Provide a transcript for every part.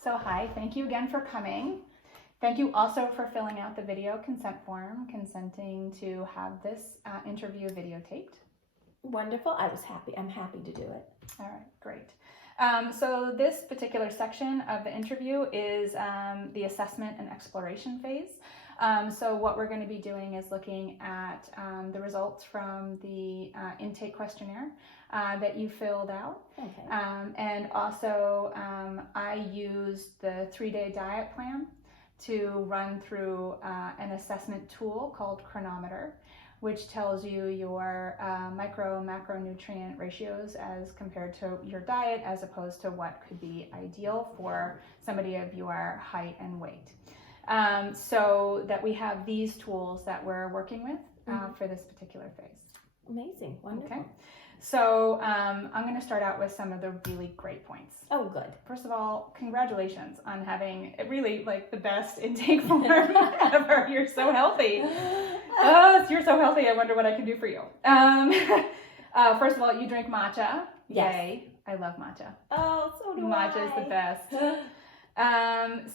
So hi, thank you again for coming. Thank you also for filling out the video consent form, consenting to have this interview videotaped. Wonderful. I'm happy to do it. All right, great. So this particular section of the interview is the assessment and exploration phase. So what we're going to be doing is looking at the results from the intake questionnaire that you filled out. Okay. And also I used the 3-day diet plan to run through an assessment tool called Chronometer, which tells you your macronutrient ratios as compared to your diet, as opposed to what could be ideal for somebody of your height and weight. So that we have these tools that we're working with for this particular phase. Amazing. Wonderful. Okay. So I'm going to start out with some of the really great points. Oh, good. First of all, congratulations on having really like the best intake form ever. You're so healthy. Oh, you're so healthy. I wonder what I can do for you. First of all, you drink matcha. Yes. Yay. I love matcha. Oh, so do Matcha is the best.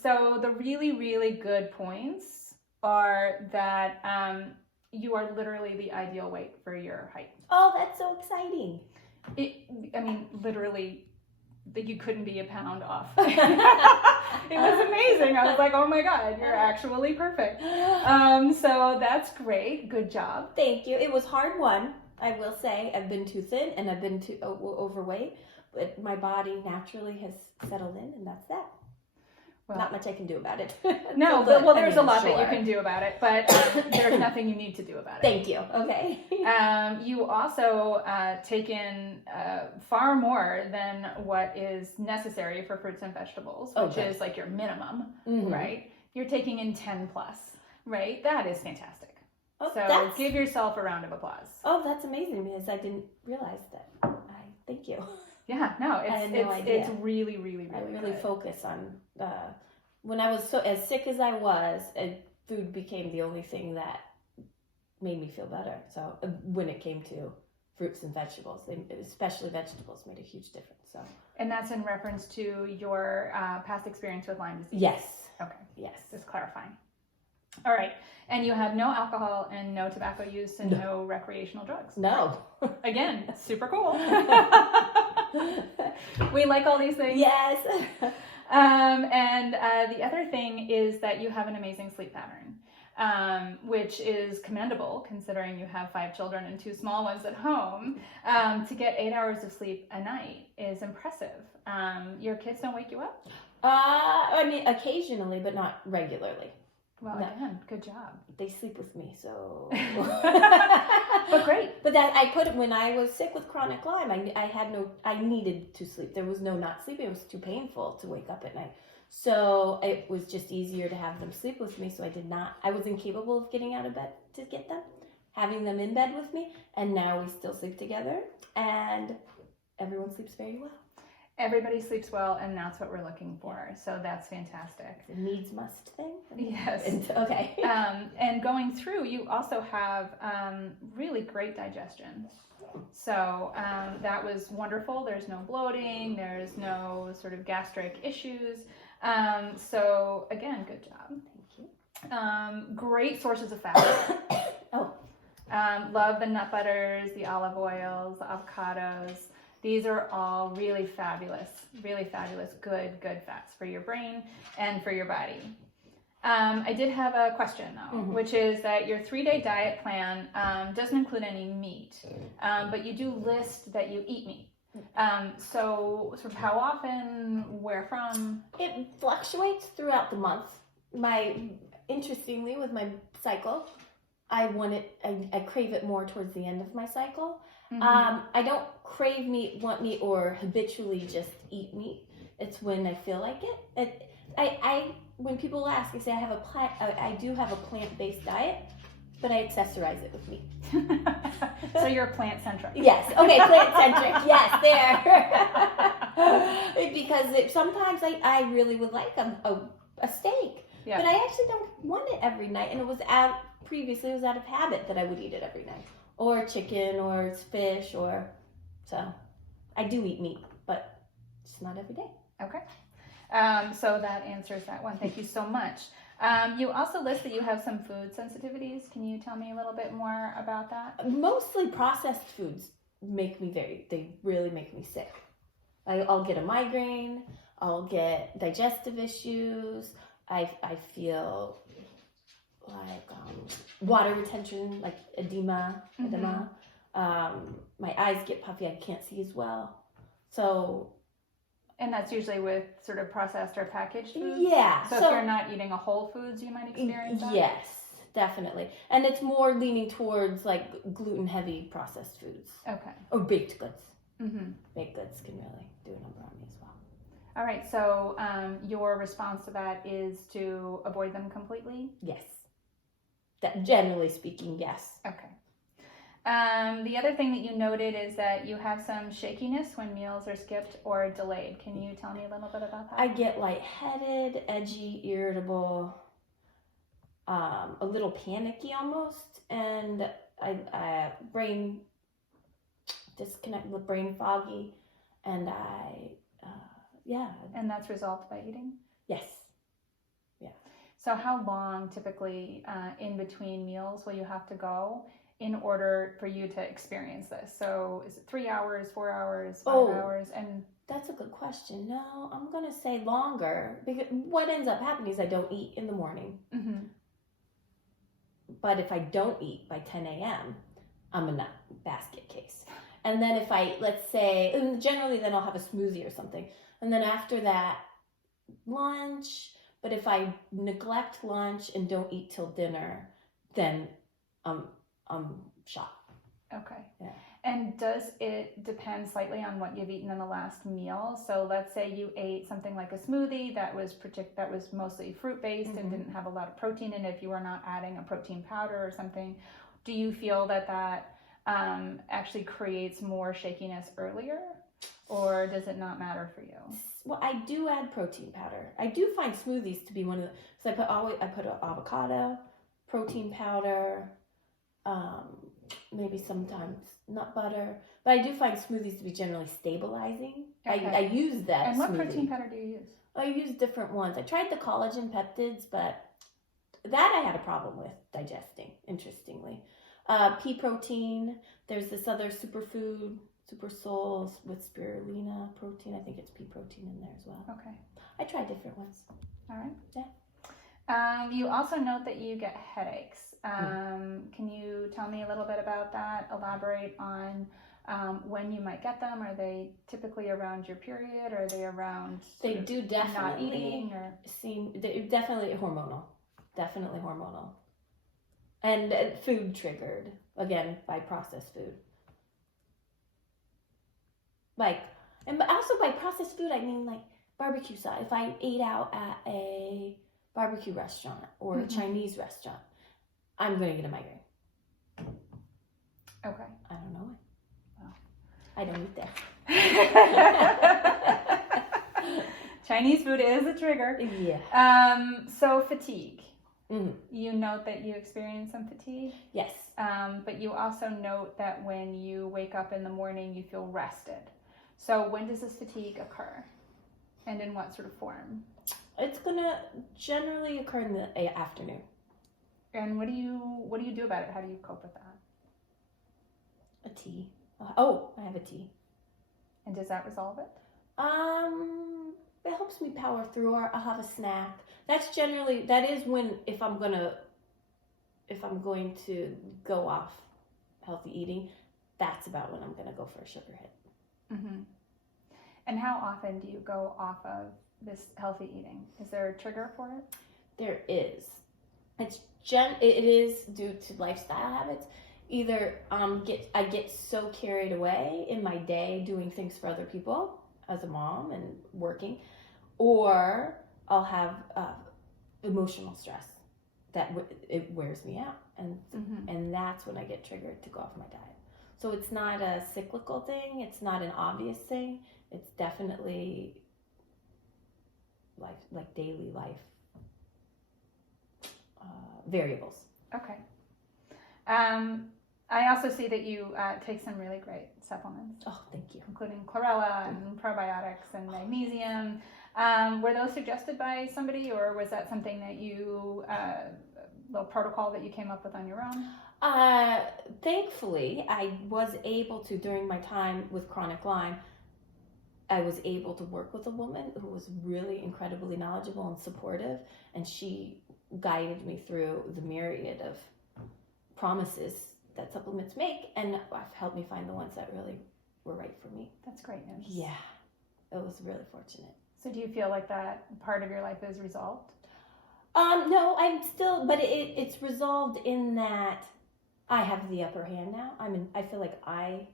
So the really, really good points are that you are literally the ideal weight for your height. Oh, that's so exciting. Literally, you couldn't be a pound off. It was amazing. I was like, oh my God, you're actually perfect. So that's great. Good job. Thank you. It was hard won, I will say. I've been too thin and I've been too overweight, but my body naturally has settled in, and that's that. Well, not much I can do about it. No, well, there's a lot that you can do about it, but there's nothing you need to do about it. Thank you. Okay. You also take in far more than what is necessary for fruits and vegetables, which is like your minimum, right? You're taking in 10 plus, right? That is fantastic. Oh, so give yourself a round of applause. Oh, that's amazing, because I didn't realize that. Thank you. Yeah, no, it's really, really, really I really good. focus on, when I was as sick as I was, food became the only thing that made me feel better. So when it came to fruits and vegetables, especially vegetables, made a huge difference. So. And that's in reference to your past experience with Lyme disease? Yes. Okay. Yes. Just clarifying. All right. And you have no alcohol and no tobacco use and no recreational drugs? No. Again, super cool. We like all these things. Yes. And the other thing is that you have an amazing sleep pattern, which is commendable considering you have 5 children and 2 small ones at home. To get 8 hours of sleep a night is impressive. Your kids don't wake you up? I mean, occasionally, but not regularly. Well, no. Again, good job. They sleep with me, so. But great. But that I put it when I was sick with chronic Lyme. I needed to sleep. There was no not sleeping. It was too painful to wake up at night. So it was just easier to have them sleep with me. So I was incapable of getting out of bed to get them, having them in bed with me. And now we still sleep together, and everyone sleeps very well. Everybody sleeps well, and that's what we're looking for. So that's fantastic. It's a needs must thing. Yes. Okay. And going through, you also have really great digestion. So that was wonderful. There's no bloating. There's no sort of gastric issues. So again, good job. Thank you. Great sources of fat. Oh. Love the nut butters, the olive oils, the avocados. These are all really fabulous, good fats for your brain and for your body. I did have a question though, which is that your 3-day diet plan doesn't include any meat, but you do list that you eat meat. So sort of how often, where from? It fluctuates throughout the month. Interestingly, with my cycle, I crave it more towards the end of my cycle. I don't crave meat, want meat, or habitually just eat meat. It's when I feel like it. When people ask, I say I do have a plant-based diet, but I accessorize it with meat. So you're plant-centric. Yes. Okay, plant-centric. Yes, there. Because sometimes I really would like a steak, but I actually don't want it every night. And previously it was out of habit that I would eat it every night. Or chicken, or fish, so I do eat meat, but just not every day. Okay. So that answers that one. Thank you so much. You also list that you have some food sensitivities. Can you tell me a little bit more about that? Mostly processed foods they really make me sick. I'll get a migraine, I'll get digestive issues, I feel like water retention, like edema. My eyes get puffy, I can't see as well. So, and that's usually with sort of processed or packaged foods? Yeah. So if you're not eating a whole foods, you might experience that? Yes, definitely. And it's more leaning towards like gluten-heavy processed foods. Okay. Or baked goods. Mm-hmm. Baked goods can really do a number on me as well. All right, so your response to that is to avoid them completely? Yes. That, generally speaking, yes. Okay. The other thing that you noted is that you have some shakiness when meals are skipped or delayed. Can you tell me a little bit about that? I get lightheaded, edgy, irritable, a little panicky almost, and I brain disconnect, with brain foggy, and And that's resolved by eating? Yes. So how long typically in between meals will you have to go in order for you to experience this? So is it 3 hours, 4 hours, 5 hours? And that's a good question. No, I'm going to say longer, because what ends up happening is I don't eat in the morning. Mm-hmm. But if I don't eat by 10 a.m., I'm a basket case. And then if let's say, and generally then I'll have a smoothie or something. And then after that, lunch. But if I neglect lunch and don't eat till dinner, then I'm shot. Okay. Yeah. And does it depend slightly on what you've eaten in the last meal? So let's say you ate something like a smoothie that was mostly fruit based and didn't have a lot of protein in it. If you were not adding a protein powder or something, do you feel that actually creates more shakiness earlier, or does it not matter for you? Well, I do add protein powder. I do find smoothies to be one of the. So I put avocado, protein powder, maybe sometimes nut butter. But I do find smoothies to be generally stabilizing. Okay. I use that. And what smoothie. protein powder do you use? I use different ones. I tried the collagen peptids, but that I had a problem with digesting, interestingly. Pea protein. There's this other superfood, Super Souls, with spirulina protein. I think it's pea protein in there as well. Okay. I tried different ones. All right. Yeah. You also note that you get headaches. Can you tell me a little bit about that? Elaborate on when you might get them. Are they typically around your period? Or are they around They do definitely not eating? Or they're definitely hormonal. Definitely hormonal. And food triggered, again, by processed food. And also by processed food, I mean like barbecue sauce. If I ate out at a barbecue restaurant or a Chinese restaurant, I'm going to get a migraine. Okay. I don't know why. Well, I don't eat there. Chinese food is a trigger. Yeah. So fatigue. Mm-hmm. You note that you experience some fatigue. Yes. But you also note that when you wake up in the morning, you feel rested. So when does this fatigue occur? And in what sort of form? It's going to generally occur in the afternoon. And what do you do about it? How do you cope with that? A tea. I have a tea. And does that resolve it? It helps me power through, or I'll have a snack. That is when, if I'm going to go off healthy eating, that's about when I'm going to go for a sugar hit. Mm-hmm. And how often do you go off of this healthy eating? Is there a trigger for it? There is. It is due to lifestyle habits. Either I get so carried away in my day doing things for other people as a mom and working, or I'll have emotional stress that it wears me out, and that's when I get triggered to go off my diet. So it's not a cyclical thing. It's not an obvious thing. It's definitely like daily life variables. Okay. I also see that you take some really great supplements. Oh, thank you. Including chlorella and probiotics and magnesium. Were those suggested by somebody, or was that something that you, little protocol that you came up with on your own? Thankfully, I was able to, during my time with chronic Lyme, I was able to work with a woman who was really incredibly knowledgeable and supportive, and she guided me through the myriad of promises that supplements make, and helped me find the ones that really were right for me. That's great news. Yeah, it was really fortunate. So do you feel like that part of your life is resolved? No, I'm still, but it's resolved in that I have the upper hand now. I feel like I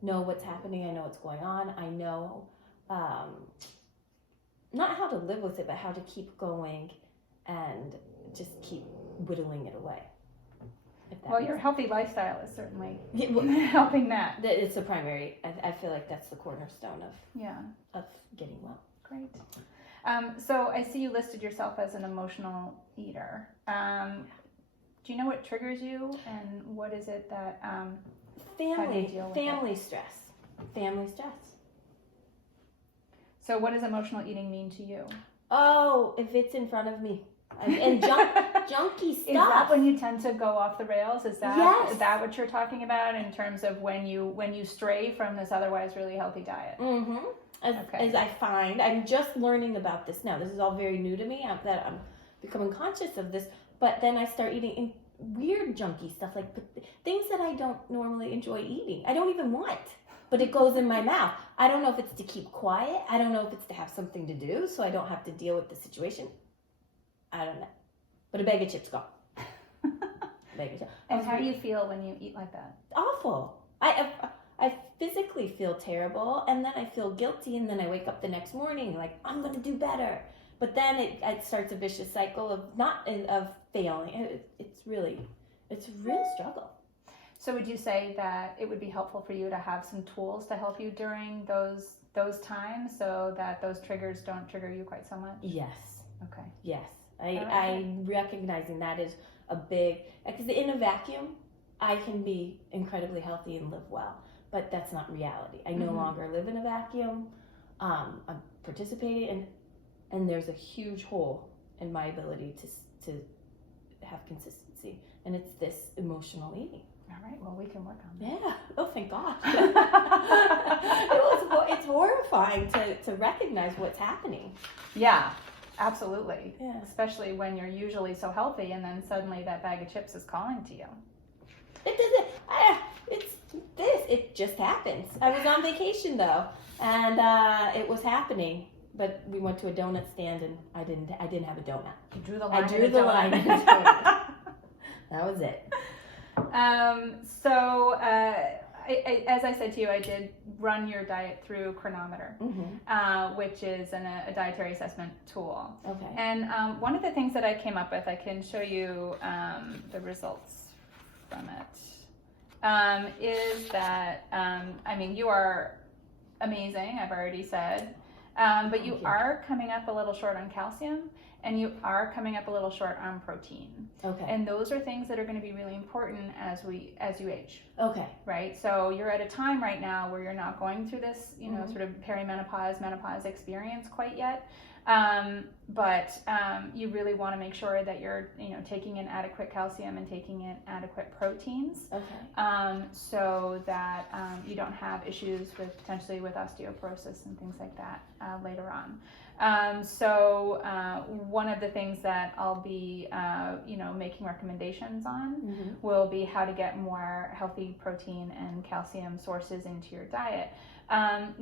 know what's happening. I know what's going on. I know, not how to live with it, but how to keep going and just keep whittling it away. Well, your healthy lifestyle is certainly Yeah, helping that. it's the primary. I feel like that's the cornerstone of getting well. Great. So I see you listed yourself as an emotional eater. Do you know what triggers you, and what is it that how do you deal with family stress. Family stress. So what does emotional eating mean to you? Oh, if it's in front of me. And junky stuff. Is that when you tend to go off the rails? Is that what you're talking about in terms of when you stray from this otherwise really healthy diet? Mm-hmm. As I find, I'm just learning about this now. This is all very new to me. I'm becoming conscious of this. But then I start eating weird junky stuff, like things that I don't normally enjoy eating. I don't even want, but it goes in my mouth. I don't know if it's to keep quiet. I don't know if it's to have something to do so I don't have to deal with the situation. I don't know. But a bag of chips gone. And how do you feel when you eat like that? Awful. I physically feel terrible, and then I feel guilty, and then I wake up the next morning like, I'm going to do better. But then it starts a vicious cycle of failing. It's a real struggle. So would you say that it would be helpful for you to have some tools to help you during those times so that those triggers don't trigger you quite so much? Yes. Okay. Yes. I'm recognizing that is a big, because in a vacuum, I can be incredibly healthy and live well, but that's not reality. I no longer live in a vacuum. I'm participating, and there's a huge hole in my ability to have consistency, and it's this emotional eating. All right, well, we can work on that. Yeah. Oh, thank God. It's horrifying to recognize what's happening. Yeah. Absolutely. Yeah. Especially when you're usually so healthy and then suddenly that bag of chips is calling to you. It doesn't, it just happens. I was on vacation though, and it was happening, but we went to a donut stand and I didn't have a donut. You drew the line. I drew the line. That was it. As I said to you, I did run your diet through Cronometer, which is a dietary assessment tool. Okay. And one of the things that I came up with, I can show you the results from it, is that, you are amazing, I've already said, but you are coming up a little short on calcium, and you are coming up a little short on protein. Okay. And those are things that are going to be really important as you age. Okay. Right? So you're at a time right now where you're not going through this, sort of perimenopause, menopause experience quite yet. But you really want to make sure that you're, taking in adequate calcium and taking in adequate proteins. Okay. So that you don't have issues potentially with osteoporosis and things like that later on. One of the things that I'll be, making recommendations on will be how to get more healthy protein and calcium sources into your diet.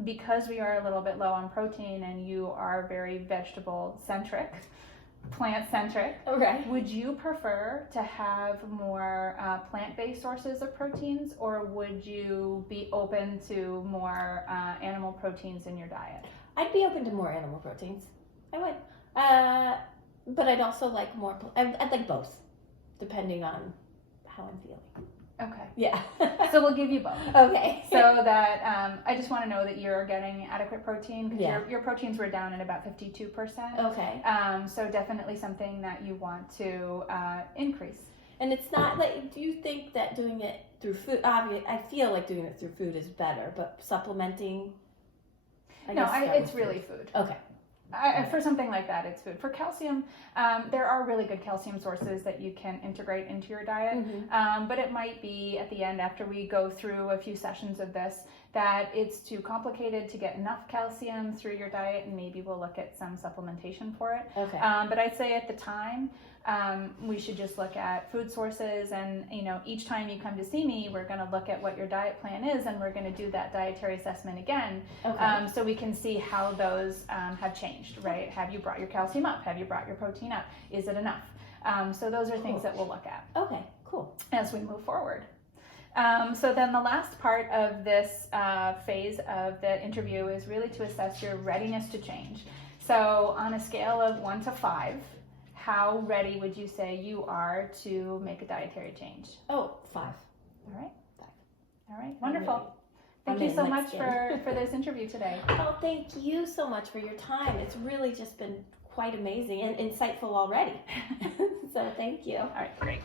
Because we are a little bit low on protein and you are very vegetable-centric, plant-centric, okay, would you prefer to have more plant-based sources of proteins, or would you be open to more animal proteins in your diet? I'd be open to more animal proteins. I would. But I'd also like more, I'd like both, depending on how I'm feeling. Okay. Yeah. So we'll give you both. Okay. So that I just want to know that you're getting adequate protein, because your proteins were down at about 52%. Okay. So definitely something that you want to increase. And it's not like, do you think that doing it through food, obviously, I feel like doing it through food is better, but supplementing? It's really food. Okay. For something like that, it's food. For calcium, there are really good calcium sources that you can integrate into your diet, but it might be at the end, after we go through a few sessions of this, that it's too complicated to get enough calcium through your diet, and maybe we'll look at some supplementation for it. Okay. But I'd say at the time, we should just look at food sources, and each time you come to see me, we're going to look at what your diet plan is, and we're going to do that dietary assessment again, so we can see how those have changed, right? Have you brought your calcium up? Have you brought your protein up? Is it enough? So those are things that we'll look at. Okay, cool. As we move forward. So then the last part of this phase of the interview is really to assess your readiness to change. So on a scale of 1 to 5, how ready would you say you are to make a dietary change? Oh, 5. All right. 5. All right. Wonderful. Thank I'm you so in much next for this interview today. Oh, thank you so much for your time. It's really just been quite amazing and insightful already. So thank you. All right. Great.